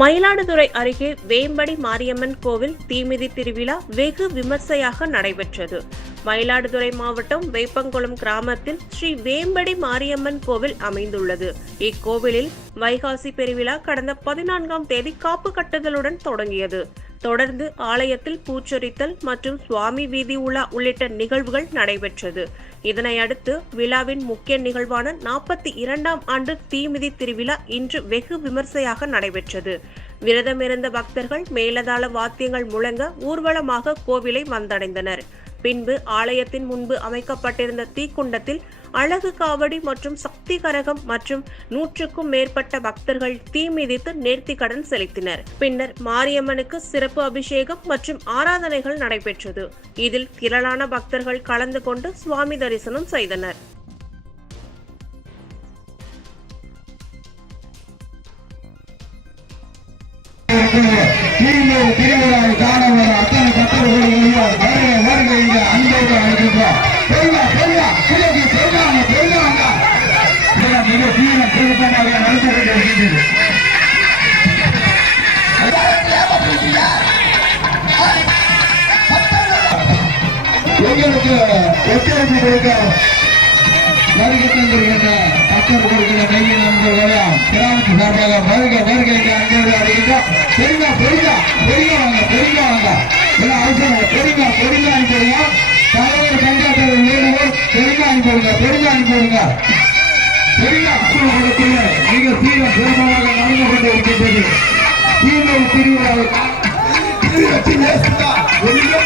மயிலாடுதுறை அருகே வேம்படி மாரியம்மன் கோவில் தீமிதி திருவிழா வெகு விமர்சையாக நடைபெற்றது. மயிலாடுதுறை மாவட்டம் வேப்பங்குளம் கிராமத்தில் ஸ்ரீ வேம்படி மாரியம்மன் கோவில் அமைந்துள்ளது. இக்கோவிலில் வைகாசி பெருவிழா கடந்த 14ஆம் தேதி காப்பு கட்டுதலுடன் தொடங்கியது. தொடர்ந்து ஆலயத்தில் பூச்சொரித்தல் மற்றும் சுவாமி வீதி உலா உள்ளிட்ட நிகழ்வுகள் நடைபெற்றது. இதனையடுத்து விழாவின் முக்கிய நிகழ்வான 42ஆம் ஆண்டு தீமிதி திருவிழா இன்று வெகு விமர்சையாக நடைபெற்றது. விரதமிருந்த பக்தர்கள் மேலதாள வாத்தியங்கள் முழங்க ஊர்வலமாக கோவிலை வந்தடைந்தனர். பின்பு ஆலயத்தின் முன்பு அமைக்கப்பட்டிருந்த தீக்குண்டத்தில் அழகு காவடி மற்றும் சக்தி கரகம் மற்றும் 100க்கும் மேற்பட்ட பக்தர்கள் தீ மிதித்து நேர்த்திக்கடன் செலுத்தினர். பின்னர் மாரியம்மனுக்கு சிறப்பு அபிஷேகம் மற்றும் ஆராதனைகள் நடைபெற்றது. இதில் திரளான பக்தர்கள் கலந்து கொண்டு சுவாமி தரிசனம் செய்தனர். எங்களுக்கு ஒத்துழைப்பு கொடுக்க வருகை தந்திருக்கின்ற மக்கள் கொடுக்கிற நெய்ய நண்பர்களையும் கிராமத்து சார்பாக வருகை அன்போடு அறிகின்றோம். பெருங்கா பெருங்கா பெருங்கா வாங்க பெருங்கா வாங்க எல்லாம் அவசரம் பெருங்கா பெருங்கா அனுப்பிடுங்க. தலைவர் பஞ்சாயத்து வேணுவோர் பெருங்கா அனுப்பிடுங்க பெருங்கா அனுப்பிடுங்க. பெருங்கா கொடுக்கிற மிக தீவிர சிரமமாக நடந்து கொண்டு இருக்கின்றது. தீவிர திருவிழாவை வச்சு நேசித்தா பெருமா